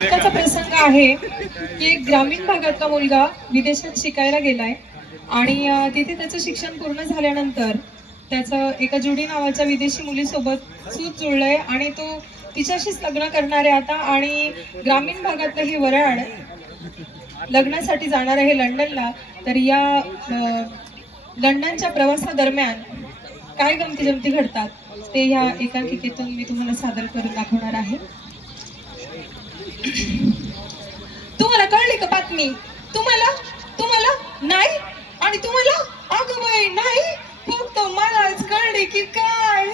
त्याचा प्रसंग आहे की एक ग्रामीण भागातला मुलगा विदेशात शिकायला गेलाय आणि तिथे त्याचं शिक्षण पूर्ण झाल्यानंतर त्याचं एका जुडी नावाच्या विदेशी मुलीसोबत सूत जुळलंय आणि तो तिच्याशीच लग्न करणार आहे आता. आणि ग्रामीण भागातलं हे वऱ्हाड लग्नासाठी जाणार आहे लंडनला. तर या लंडनच्या प्रवासादरम्यान काय गमती जमती घडतात ते ह्या एकांकिकेतून मी तुम्हाला सादर करून दाखवणार आहे. तुम्हाला कळली का बातमी? तुम्हाला तुम्हाला नाही आणि तुम्हाला अगं बाई नाही, फक्त मलाच कळले की काय.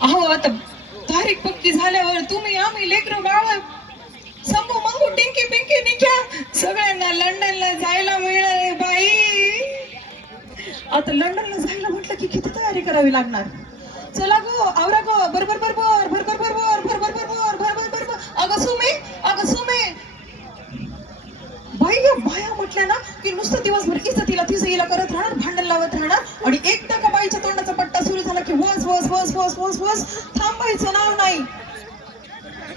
अहो आता तारीख पक्की झाल्यावर तुम्ही आम्ही लेकरं बाळ संगू मंगू टिंकी पिंकी निघ्या सगळ्यांना लंडनला जायला मिळाले बाई. आता लंडनला जायला म्हटलं की किती तयारी करावी लागणार. चला गो आवरा गो बरोबर बरोबर बरोबर बरोबर बरोबर बरोबर बरोबर बरोबर अगं सुमे बाया म्हटल्या ना की नुसतं दिवसभर इज्जतीला तिला करत राहणार, भांडण लावत राहणार आणि एकदा का बाईच्या तोंडाचा पट्टा सुरू झाला की वस वस वस वस वस वस थांबायचं नाव नाही.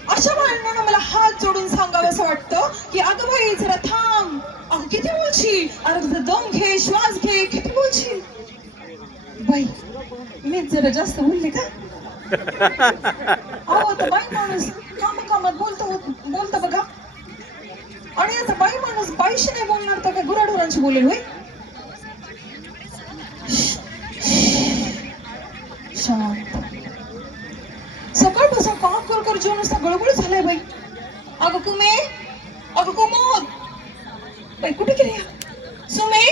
अशा बाळांना मला हात जोडून सांगावं असं वाटतं की अगं बाई जरा थांब, अगं किती बोलशील, अरे दम घे श्वास घे, किती बोलशील. बाई मीच जरा जास्त बोलले का? अहो तर बाई माणूस कामात बोलतो बघा. आणि आता बाई माणूस बाईशी नाही बोलणार तर काय गुराढोरांशी बोलेल होय? शांत. सकाळपासून काम कर जीवन नुसता गळगळ झालाय बाई. अगं कुमोद बाई कुठे गेली? सुमे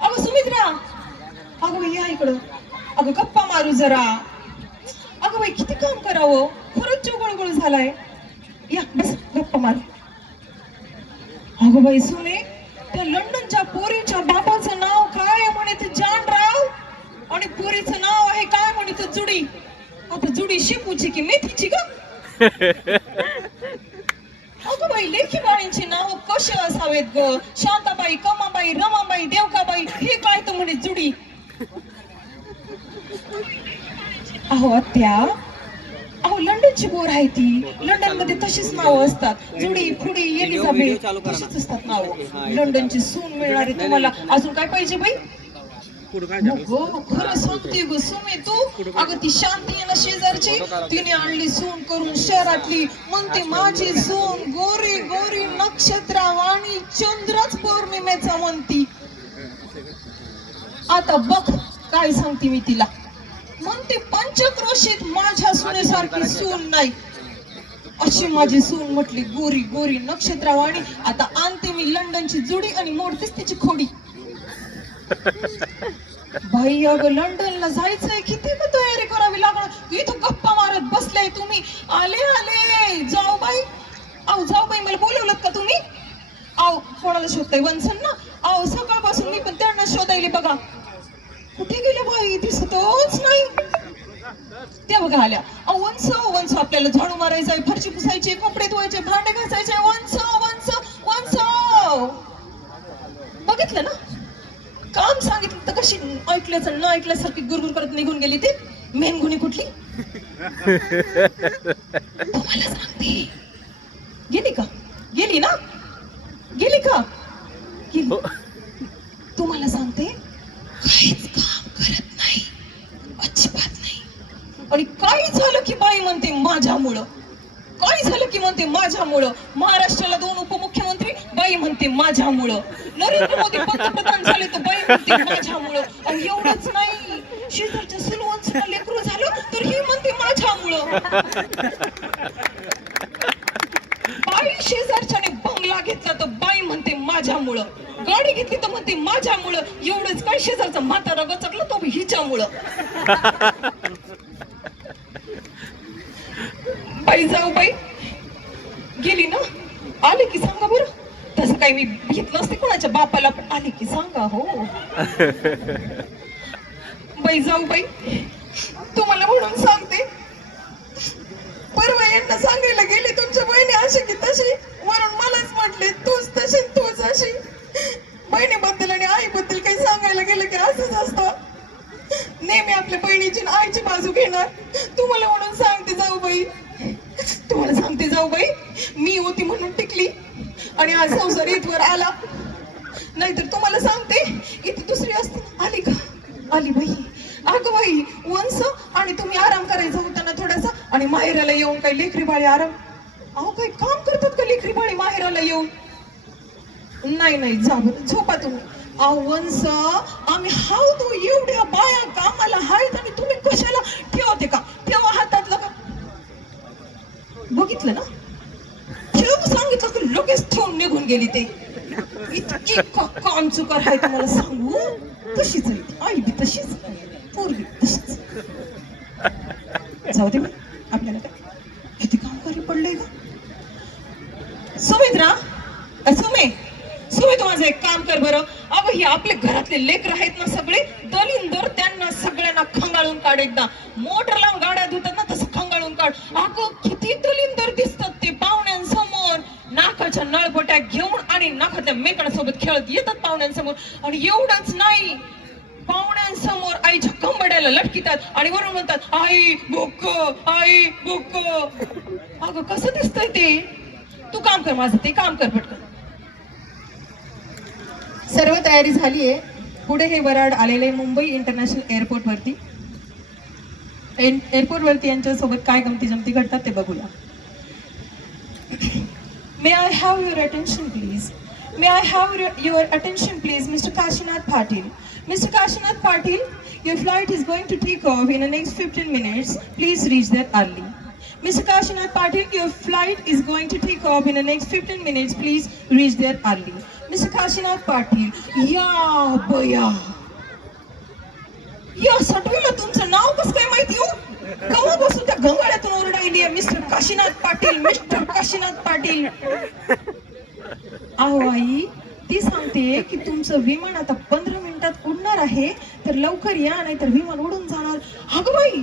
अगं सुमित्रा अगं बाई या इकडं, अगं गप्पा मारू जरा. अगं बाई किती काम करावं, खरंच जीव गळगळ झालाय. या बस गप्पा मारू. अगं बाई सुने, त्या लंडनच्या पोरीच्या बापाचं नाव काय म्हणे ते जानराव आणि पोरीचं नाव आहे काय म्हणे ते जुडी. आता जुडी शेपूची की मेथीची का? अगं बाई लेखी बाळींची नाव कशी असावेत ग? शांताबाई, कमाबाई, रमाबाई, देवकाबाई, हे काय तर म्हणे जुडी. अहो आत्या, अहो लंडनची बोर आहे ती. लंडन मध्ये तशीच नावं असतात, जुडी फुडी एलिझाबेथ तशीच असतात नावं. लंडनची सून मिळणारी तुम्हाला अजून काय पाहिजे बाई? खरं सांगते ग सुमे तू. अगं ती शांती आहे ना शेजारची, तिने आणली सून करून शहरातली. म्हणते माझी सून गोरी गोरी नक्षत्रवाणी चंद्रच पौर्णिमेचा म्हणती. आता बघ काय सांगते मी तिला. म्हणते पंचक्रोशीत माझ्या सुनेसारखी सून नाही. अशी माझी सून म्हटली गोरी गोरी नक्षत्रवाणी. आता आणते मी लंडनची जुडी आणि मोडतेच तिची खोडी. बाई अगं लंडनला जायचंय, किती मग तयारी करावी लागणार. इथं गप्पा मारत बसलाय तुम्ही. आले जाऊ बाई. अहो जाऊ बाई मला बोलवलं का तुम्ही? अहो कोणाला शोधताय? वंसन ना. अहो सकाळपासून मी पण त्यांना शोधायले बघा. कुठे गेले बाई, दिसतच नाही. त्या बघा आल्या. वंस आपल्याला झाडू मारायचंय, फरशी पुसायची, कपडे धुवायचे, भांडे घासायचे. वंस बघितलं ना, काम सांगितलं तर कशी ऐकल्याचं न ऐकल्यासारखी गुरगुर करत निघून गेली. ते मेनगुणी कुठली तुम्हाला सांगते. गेली का? गेली ना? गेली का? गेली. तुम्हाला सांगते काहीच काम करत नाही, अजिबात नाही. आणि काही झालं की बाई म्हणते माझ्यामुळं. काही झालं की म्हणते माझ्यामुळं. महाराष्ट्राला 2 उपमुख्यमंत्री, बाई म्हणते माझ्यामुळं. नरेंद्र मोदी पंतप्रधान झाले तर बाई म्हणते माझ्यामुळं. आणि एवढंच नाही, शेजारच्या सुलवंसला लेकरू झालं तर ही म्हणते माझ्यामुळं. बाई शेजारच्याने बंगला घेतला तर बाई म्हणते माझ्यामुळं. गाडी घेतली तर म्हणते माझ्यामुळं. एवढंच काय, शेजारचा म्हातारा गचकला तो हिच्यामुळं. बाई जाऊ बाई गेली ना. आले की सांगा बरं. तसं काही मी घेत नसते कोणाच्या बापाला, पण आले की सांगा हो. बाई जाऊ बाई तुम्हाला म्हणून सांगते. परवा यांना सांगायला गेले तुमच्या बहिणी अशी की तशी, वरून मलाच म्हटले तूच तशी तूच अशी. बहिणीबद्दल आणि आईबद्दल काही सांगायला गेलं की असंच असतं. नेहमी आपल्या बहिणीची आईची बाजू घेणार. तुम्हाला म्हणून सांगते जाऊ बाई, तुम्हाला सांगते जाऊ बाई आणि आज संसार इथवर आला. नाहीतर तुम्हाला सांगते इथे दुसरी असते. आली का? आली बाई. अगं बाई वंस, आणि तुम्ही आराम करायचा होता ना थोडासा, आणि माहेराला येऊन काही लेकरी बाळी आराम. अहो काही काम करतात का लेकरी बाळी माहेराला येऊन? नाही नाही, जा बरं झोपा तुम्ही. अहो वंस, आम्ही हाव तो एवढ्या बाया कामाला हायत आणि तुम्ही कशाला ठेवते का? ठेवा हातातलं का? बघितलं ना, ठेव सांगितलं की लगेच ठेवून निघून गेली. ते इतकी काम चुकार आहे तुम्हाला सांगू. तशीच आहे आई बी तशीच, पोरगी तशीच. जाऊ दे बाई, आपल्याला काय किती काम करी पडलंय का. सुमित्रा, सुमे तू माझं एक काम कर बरं. अगं हे आपले घरातले लेकर आहेत ना सगळे, दलिंदर त्यांना सगळ्यांना खंगाळून काढ. एकदा मोटर लावून गाड्या धुतात ना तसं खंगाळून काढ. अगं किती दलिंदर दिसतात ते पाहुण्यांसमोर, नाकाच्या नळबट्या घेऊन आणि नाकातल्या मेकडासोबत खेळत येतात पाहुण्यांसमोर. आणि एवढंच नाही, पाहुण्यांसमोर आईच्या कंबड्याला लटकितात आणि वरून म्हणतात आई बुक, आई बुक. अगं कसं दिसतंय ते. तू काम कर माझं, ते काम कर पटकन. सर्व तयारी झालीये. पुढे हे वराड आलेले मुंबई इंटरनॅशनल एअरपोर्ट वरती. एअरपोर्ट वरती यांच्यासोबत काय गमती जमती घडतात ते बघूया. May I have your attention please? May I have your attention please, Mr. Kashinath Patil? Mr. Kashinath Patil, your flight is going to take off in the next 15 minutes. Please reach there early. Mr. Kashinath Patil, your flight is going to take off in the next 15 minutes. Please reach there early. Mr. Kashinath Patil, या बया, या सटवीला तुमचं नाव कसं काय माहिती हो? कवा बसून त्या गंगाळ्यातून ओरडायली मिस्टर काशीनाथ पाटील, मिस्टर काशीनाथ पाटील. अहो आई, ती सांगते की तुमचं विमान आता 15 मिनिटात उडणार आहे, तर लवकर या नाहीतर विमान उडून जाणार. अगं बाई,